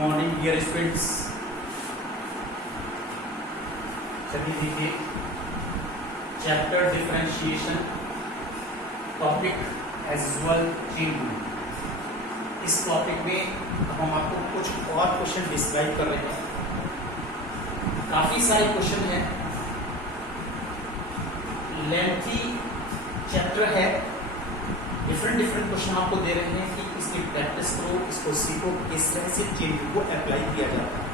Morning dear students. चलिए देखिए chapter differentiation topic as usual chain rule. इस topic में हम आपको कुछ और क्वेश्चन डिस्क्राइब कर रहे हैं। काफी सारे क्वेश्चन हैं, लेंथी चैप्टर है, डिफरेंट क्वेश्चन आपको दे रहे हैं कि इसकी प्रैक्टिस करो, इसको सीखो, किस तरह से चेन रूल को अप्लाई किया जाता है।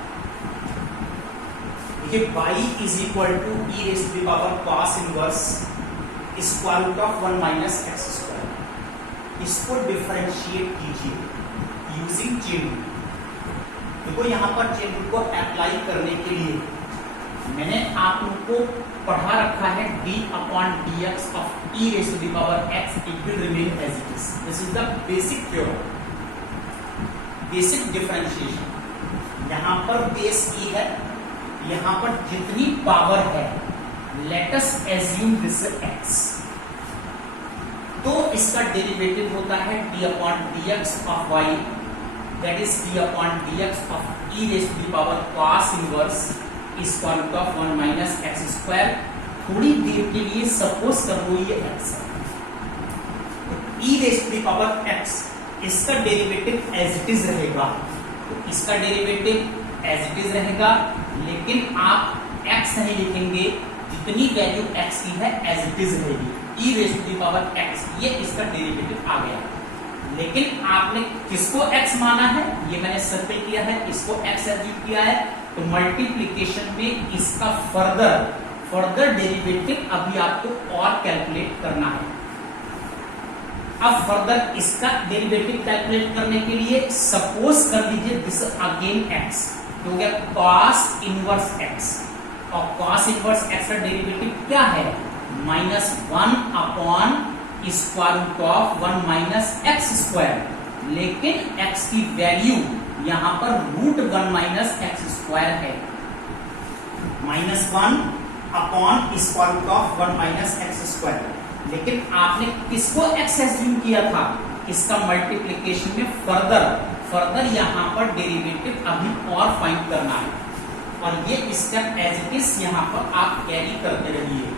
देखिए y is equal to e raise to the power cos inverse square root of 1 minus x square. इसको डिफरेंशिएट कीजिए यूजिंग चेन रूल। देखो यहाँ पर चेन रूल को अप्लाई करने के लिए मैंने आप लोगों को पढ़ा रखा है d upon dx of e raise to the power x, it will remain as it is. This is the basic theorem, basic differentiation. यहाँ पर बेस e है, यहाँ पर जितनी पावर है let us assume this x, तो इसका derivative होता है d upon dx of y, that is d upon dx of e raise to the power cos inverse square root of 1 minus x square. थोड़ी देर के लिए suppose कर लो ये x है, तो e raise to the power x, इसका derivative as it is रहेगा। तो इसका डेरिवेटिव एज इट इज रहेगा, लेकिन आप x नहीं लिखेंगे, जितनी वैल्यू x की है एज इट इज रहेगी। e raise to the power x, ये इसका डेरिवेटिव आ गया। लेकिन आपने किसको x माना है, ये मैंने सर्कल किया है, इसको x एज्यूम किया है, तो मल्टीप्लिकेशन में इसका फर्दर डेरिवेटिव अभी आपको और कैलकुलेट करना है। अब फर्दर इसका डेरिवेटिव कैलकुलेट करने के लिए सपोज कर लीजिए दिस अगेन x, तो हो गया cos इनवर्स x, और cos इनवर्स x का डेरिवेटिव क्या है, -1 upon square root of 1 minus x square. लेकिन x की वैल्यू यहां पर √1 माइनस एक्स स्क्वायर है, -1 upon square root of 1 minus x square. लेकिन आपने किसको x एज्यूम किया था, इसका मल्टीप्लिकेशन में फर्दर यहां पर डेरिवेटिव अभी और फाइंड करना है, और ये स्टेप एज इट इज यहां पर आप कैरी करते रहिए।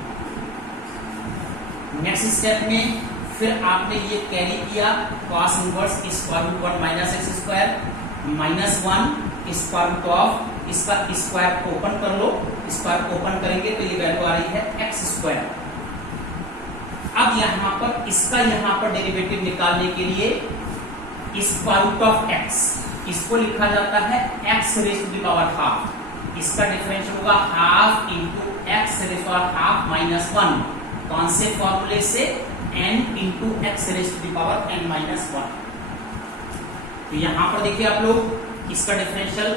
नेक्स्ट स्टेप में फिर आपने ये कैरी किया cos inverse square root 1 minus x square, -1 square root of, इसका स्क्वायर ओपन कर लो, स्क्वायर ओपन करेंगे तो ये वैल्यू आ रही है एक्स स्क्वायर। अब यहां पर इसका यहां पर डेरिवेटिव निकालने के लिए स्क्वायर रूट ऑफ x, इसको लिखा जाता है x raise to the power half. इसका डिफरेंशियल होगा half into x raise to power half minus 1। कौन से फॉर्मूले से, n into x raise to the power n minus 1। तो यहां पर देखिए आप लोग, इसका डिफरेंशियल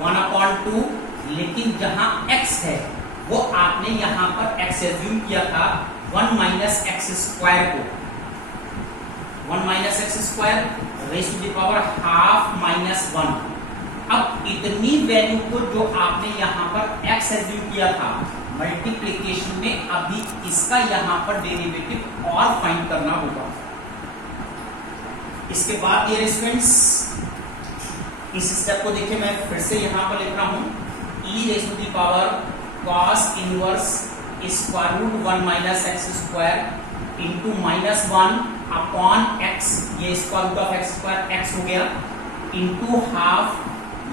1/2, लेकिन जहां x है वो आपने यहां पर x एज्यूम किया था 1 माइनस एक्स स्क्वायर को, 1 minus x square raise to the power half minus 1। अब इतनी वैल्यू को जो आपने यहां पर x एज्यूम किया था, मल्टीप्लिकेशन में अभी इसका यहां पर डेरिवेटिव और फाइंड करना होगा। इसके बाद डियर स्टूडेंट्स, इस स्टेप को देखिए, मैं फिर से यहां पर लिख रहा हूं, e raise to the power cos inverse square root 1 minus x square into -1 upon x, ये square root of x square x हो गया, इंटू हाफ,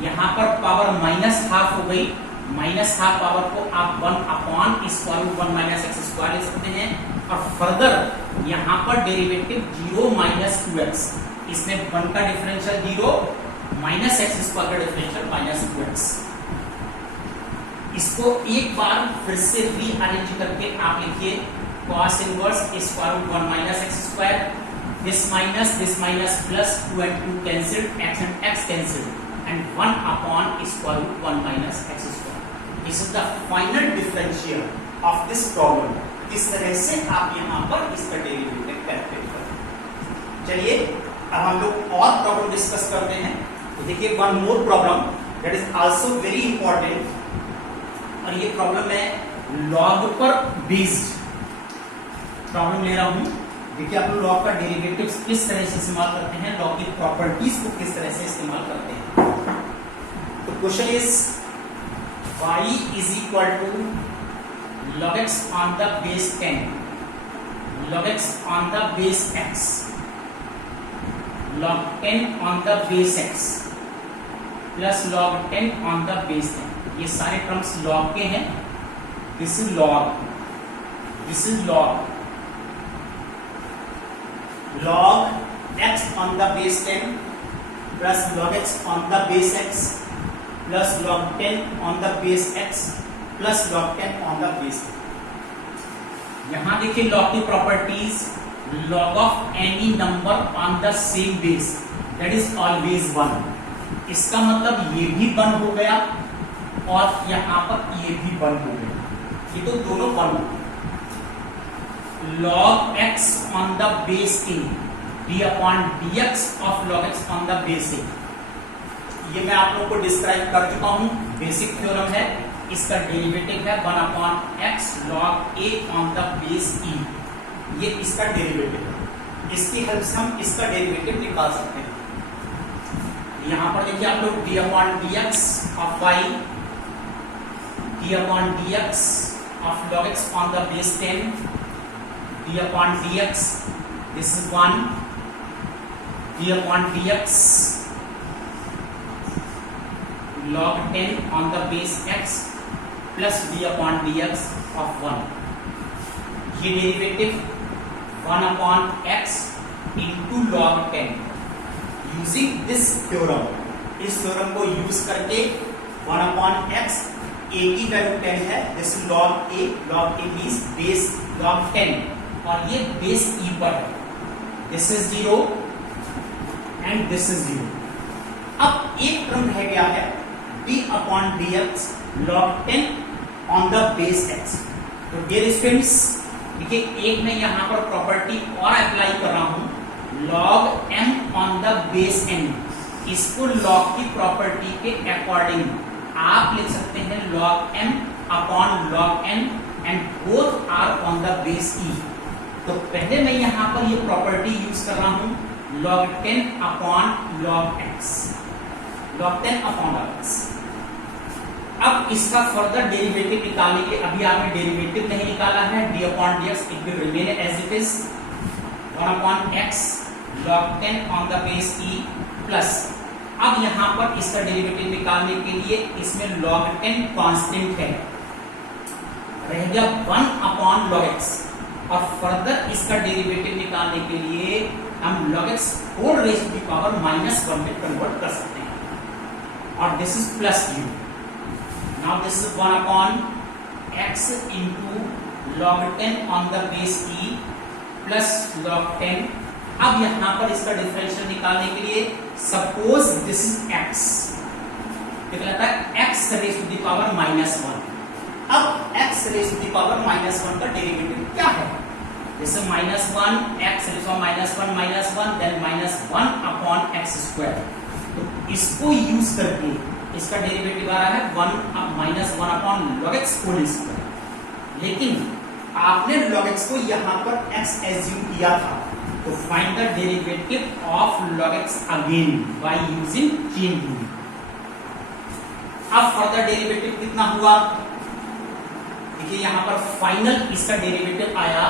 यहां पर पावर -½ हो गई, -½ पावर को आप 1 upon square root 1 minus x square लिख सकते हैं, और फर्दर यहां पर डेरिवेटिव 0 माइनस 2x, इसमें 1 का डिफरेंशियल 0, माइनस एक्स स्क्वायर का डिफरेंशियल -2x। इसको एक बार फिर से रीअरेंज करके आप लिखिए cos inverse square root 1 minus x square, this minus plus 2 and 2 cancelled, x and x cancelled, and 1 upon square root 1 minus x square. This is the final differential of this problem. इस तरह से आप यहां पर इसका derivative calculate करें। चलिए अब हम लोग और प्रॉब्लम डिस्कस करते हैं। तो देखिए one more problem that is also very important, और ये प्रॉब्लम मैं लॉग पर बेस्ड प्रॉब्लम ले रहा हूं। देखिए आप लोग लॉग का डेरिवेटिव्स किस तरह से इस्तेमाल करते हैं, लॉग की प्रॉपर्टीज को किस तरह से इस्तेमाल करते हैं। तो question is y is equal to log x on the base 10, log x on the base x, log 10 on the base x plus log 10 on the base 10. ये सारे टर्म्स log के हैं. This is log, this is log, log x on the base 10 plus log x on the base x plus log 10 on the base x plus log 10 on the base 10. यहां देखिए log की properties, log of any number on the same base that is always 1. इसका मतलब ये भी 1 हो गया और यहां पर ये भी 1 हो गया, ये तो दोनों 1. log x on the base a d upon dx of log x on the base a, ये मैं आप लोगों को डिस्क्राइब कर चुका हूं. बेसिक थ्योरम है, इसका डेरिवेटिव है 1 upon x log a on the base e. ये इसका डेरिवेटिव है, इसकी हेल्प से हम इसका डेरिवेटिव निकाल सकते हैं. यहां पर देखिए आप लोग d upon dx of y, d upon dx of log x on the base 10, d upon dx, this is 1, d upon dx log 10 on the base x plus d upon dx of 1. ये derivative 1 upon x into log 10 using this theorem. इस theorem को use करके 1 upon x, a की value 10 है, this log a, log a means base log 10 और ये base e पर है. This is 0 and this is 0. अब एक टर्म रह गया है d upon dx log 10 on the base x. तो डियर स्टूडेंट्स देखिए, एक मैं यहां पर प्रॉपर्टी और अप्लाई कर रहा हूं, log m on the base n. इसको log की प्रॉपर्टी के अकॉर्डिंग आप लिख सकते हैं log m upon log n and both are on the base e. तो पहले मैं यहां पर ये प्रॉपर्टी यूज कर रहा हूं log 10 upon log x, log 10 upon log x. अब इसका फर्दर डेरिवेटिव निकालने के लिए, अभी आपने डेरिवेटिव नहीं निकाला है, d upon dx it will remain as it is 1 upon x log 10 on the base e plus, अब यहां पर इसका डेरिवेटिव निकालने के लिए इसमें log 10 कांस्टेंट है, रह गया 1 upon log x. और फर्दर इसका डेरिवेटिव निकालने के लिए हम log x whole raise to the power -1 में कन्वर्ट कर सकते हैं और this is plus u. Now this is 1 upon x into log 10 on the base e plus log 10. अब यहां पर इसका डिफरेंशियल निकालने के लिए सपोज दिस इज x, कहलाता है x raise to the power -1. अब x raise to the power -1 का डेरिवेटिव क्या है? जैसे -1 x raise to -1 then -1 upon x square. तो इसको यूज करके इसका डेरिवेटिव आ रहा है 1 upon log x whole square. लेकिन आपने log x को यहां पर x एज्यूम किया था, तो find the derivative of log x again by using chain rule. अब फर्दर डेरिवेटिव कितना हुआ? देखिए यहां पर फाइनल इसका डेरिवेटिव आया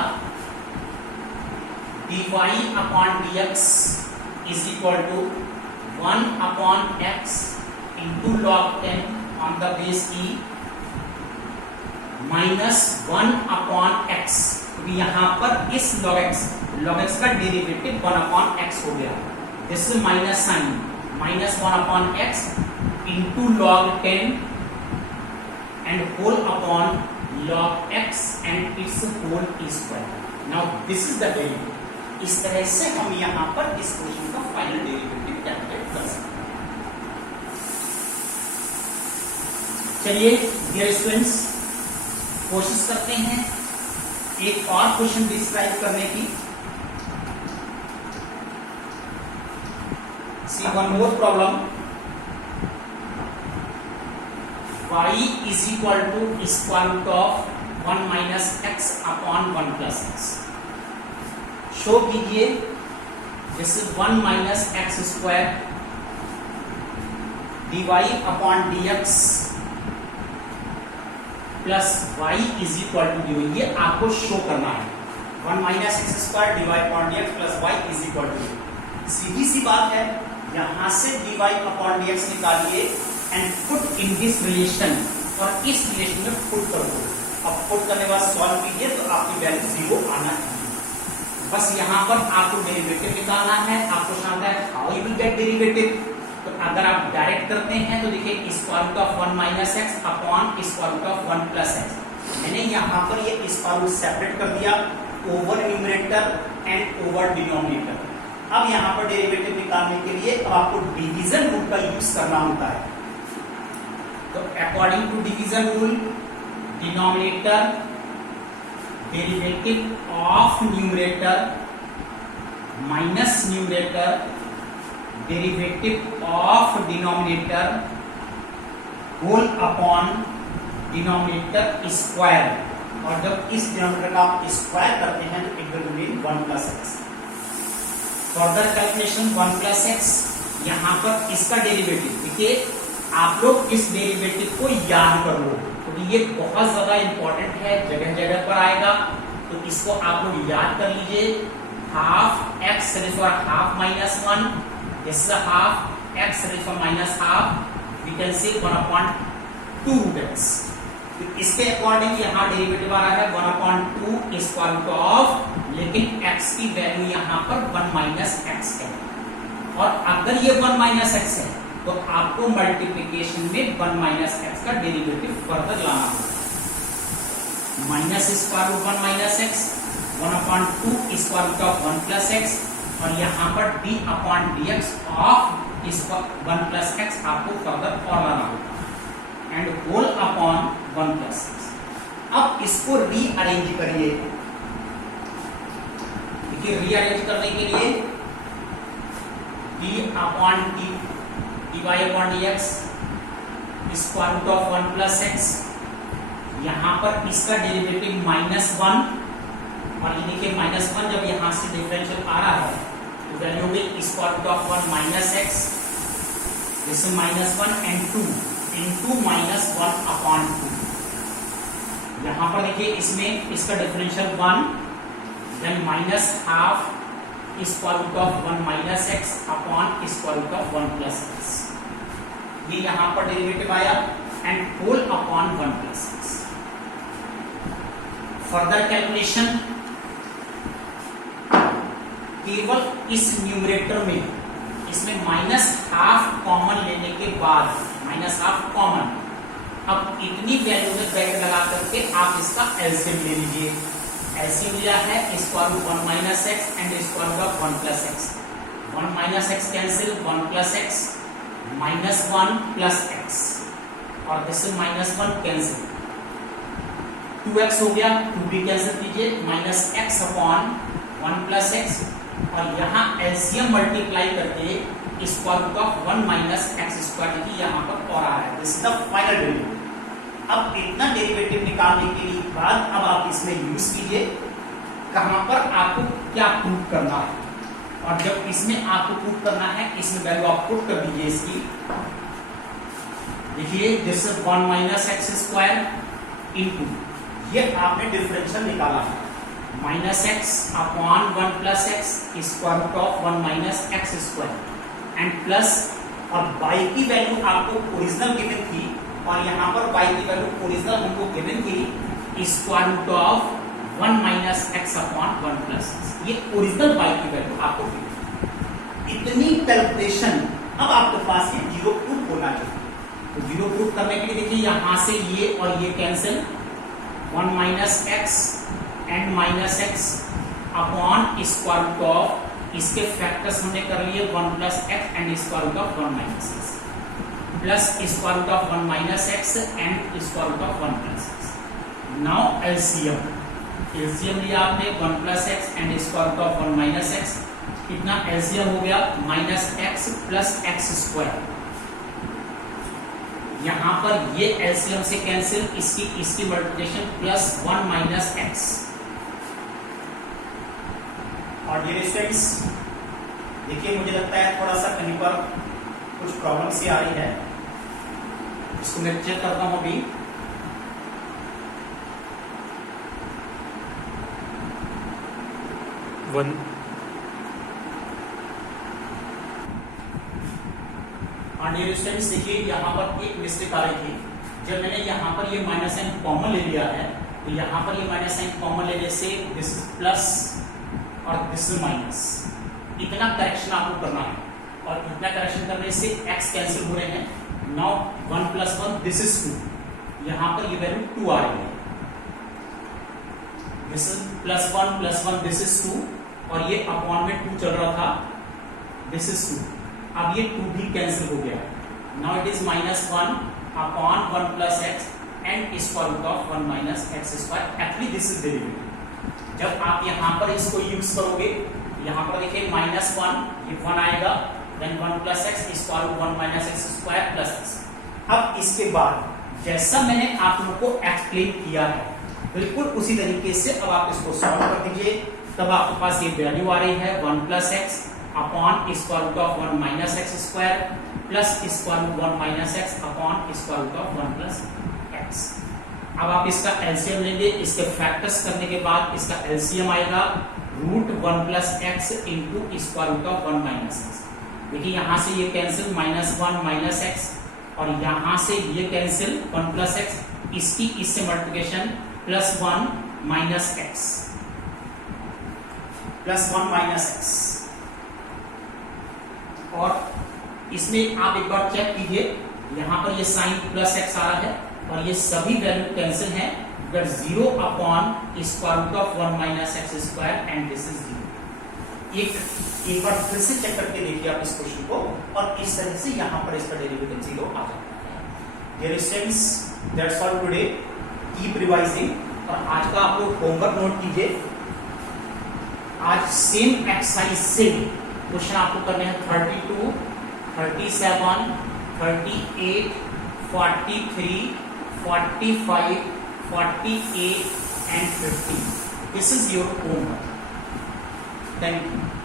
dy upon dx is equal to 1 upon x into log 10 on the base e minus 1 upon x. तो यहां पर इस log x का डेरिवेटिव 1 upon x हो गया. This is minus sign, -1 upon x into log 10 and whole upon log x and its whole square. Now this is the derivative. इस तरह से हम यहां पर इस क्वेश्चन का फाइनल डेरिवेटिव कैलकुलेट कर सकते हैं. चलिए डियर स्टूडेंट्स, कोशिश करते हैं एक और क्वेश्चन डिस्क्राइब करने की. See one more problem. y is equal to square root of 1 minus x upon 1 plus x. Show कीजिए, this is 1 minus x square dy upon dx plus y is equal to dy, ये आपको show करना है। 1 minus x square dy upon dx plus y is equal to dy। सीधी सी बात है, यहां से dy अपॉन dx निकालिए and put in this relation, और इस रिलेशन में पुट कर दो। अब पुट करने के बाद सॉल्व कीजिए तो आपकी वैल्यू 0 आना चाहिए। बस यहाँ पर आपको डेरिवेटिव निकालना है। आपको समझना है how you will get derivative. तो अगर आप डायरेक्ट करते हैं तो देखिए square root of 1 minus x upon square root of 1 plus x. मैंने यहाँ पर ये स्क्वायर रूट सेपरेट कर दिया over numerator and over denominator. अब यहाँ पर डेरिवेटिव निकालने के लिए अब आपको डिवीजन रूल का यूज करना होता है। तो according to division rule, denominator derivative of numerator minus numerator derivative of denominator whole upon denominator square, और जब इस डिनोमिनेटर का आप स्क्वायर करते हैं तो it will remain 1 plus x. Further calculation 1 plus x, यहां पर इसका डेरिवेटिव देखिए, आप लोग इस डेरिवेटिव को याद कर लो क्योंकि ये बहुत ज्यादा इंपॉर्टेंट है, जगह जगह पर आएगा। तो इसको आप लोग याद कर लीजिए। Half x raise to half minus 1, this is half x raise to minus half, we can say 1/2 root x. तो इसके अकॉर्डिंग यहाँ डेरिवेटिव आ रहा है 1/2 स्क्वायर रूट ऑफ, लेकिन x की वैल्यू यहाँ पर 1 माइनस एक्स है, और अगर ये 1 माइनस एक्स है तो आपको मल्टीप्लिकेशन में 1 माइनस एक्स का डेरिवेटिव फर्दर लाना होगा। Minus square root 1 minus x 1/2 square root of 1 plus x, और यहाँ पर d upon dx of 1 plus x आपको फर्दर और लाना होगा, and whole upon 1 plus x. अब इसको रीअरेंज करिए। देखिए रीअरेंज करने के लिए d upon dy upon dx square root of 1 plus x, यहां पर इसका डेरिवेटिव -1, और ये देखिए -1 जब यहां से डिफरेंशियल आ रहा है तो वैल्यू होगी square root of 1 minus x, this is -1 and 2 into -1/2। यहां पर देखिए इसमें इसका differential 1, then -12 square root of 1 minus x upon square root of 1 plus x, ये यहां पर डेरिवेटिव आया, and whole upon 1 plus x. Further calculation, केवल इस न्यूमरेटर में इसमें -12 कॉमन लेने के बाद, -12 कॉमन, अब इतनी वैल्यू में ब्रैकेट लगा करके आप इसका एलसीएम ले लीजिए। एलसीएम लिया है square root 1 minus x and square root of 1 plus x, 1 minus x cancel, 1 plus x, -1 plus x, और दिस इज -1 कैंसिल, 2x हो गया, 2 भी कैंसिल कीजिए, -x अपॉन 1 प्लस एक्स, और यहाँ एलसीएम मल्टीप्लाई करके square root of 1 minus x square, देखिए यहाँ पर और आ रहा है, this is the final derivative. अब इतना डेरिवेटिव निकालने के बाद अब आप इसमें यूज कीजिए कहां पर आपको क्या प्रूव करना है, और जब इसमें आपको प्रूव करना है इसमें वैल्यू आप पुट कर दीजिए इसकी। देखिए this is 1 minus x square into, ये आपने डिफरेंशियल निकाला है, -x upon 1 plus x square root of 1 minus x square, and plus, और y की वैल्यू आपको ओरिजिनल गिवन थी, और यहाँ पर y की वैल्यू ओरिजिनल हमको गिवन थी square root of 1 minus x upon 1 plus x, ये ओरिजिनल y की वैल्यू आपको गिवन। इतनी कैलकुलेशन अब आपके पास ये जीरो प्रूफ होना चाहिए। तो जीरो प्रूफ करने के लिए देखिए यहाँ से ये और ये cancel, 1 minus x and minus x upon square root of, इसके फैक्टर्स हमने कर लिए 1 plus x and square root of 1 minus x, plus square root of 1 minus x and square root of 1 plus x. Now LCM लिया आपने 1 plus x and square root of 1 minus x, कितना LCM हो गया -x plus x square. यहां पर ये LCM से cancel, इसकी मल्टीप्लिकेशन प्लस 1 माइनस एक्स। और डियर स्टूडेंट्स देखिए मुझे लगता है थोड़ा सा कहीं पर कुछ प्रॉब्लम सी आ रही है, इसको मैं चेक करता हूं अभी। वन डियर स्टूडेंट्स, देखिए यहाँ पर एक मिस्टेक आ रही थी। जब मैंने यहाँ पर ये माइनस साइन कॉमन ले लिया है, तो यहाँ पर ये माइनस साइन कॉमन लेने से दिस इज प्लस और दिस इज माइनस। इतना करेक्शन आपको करना है, और इतना करेक्शन करने से x कैंसिल हो रहे हैं। नाउ 1 + 1 दिस इज 2, यहाँ पर ये वैल्यू 2 आ रही है। दिस इज +1 + 1 दिस इज 2, और ये अपॉन में 2 चल रहा था, दिस इज 2। अब ये 2 भी कैंसिल हो गया। Now it is -1 upon 1 + x and square root of 1 - x²। Actually this is derivative. जब आप यहाँ पर इसको यूज करोगे, यहाँ पर देखिए -1, ये 1 आएगा, then 1 + x square root 1 - x² + x। अब इसके बाद जैसा मैंने आप लोगों को एक्सप्लेन किया है, बिल्कुल उसी तरीके से अब आप इसको सॉल्व कर दीजिए। तब आपके पास ये वैल्यू आ रही है 1 + x upon square root of 1 - x² plus square root 1 - x upon square root of 1 + x। अब आप इसका एलसीएम लेंगे। इसके फैक्टर्स करने के बाद इसका एलसीएम आएगा root 1 + x into square root of 1 - x। देखिए यहां से ये कैंसिल -1 - x, और यहां से ये कैंसिल 1 + x, इसकी इससे मल्टीप्लिकेशन +1 - x +1 - x। और इसमें आप एक बार चेक कीजिए, यहां पर ये साइन +x आ रहा है, और ये सभी वैल्यू कैंसिल हैं, but 0 upon square root of 1 - x² and this is 0। एक बार फिर से चेक करके देखिए आप इस क्वेश्चन को, और इस तरह से यहां पर इसका डेरिवेटिव 0 आ जाता है। Dear students, that's all today. Keep revising. और आज का आप लोग होमवर्क नोट कीजिए। आज सेम एक्सरसाइज से क्वेश्चन आपको करने हैं 32, 37, 38, 43, 45, 48 and 50. This is your homework. Thank you.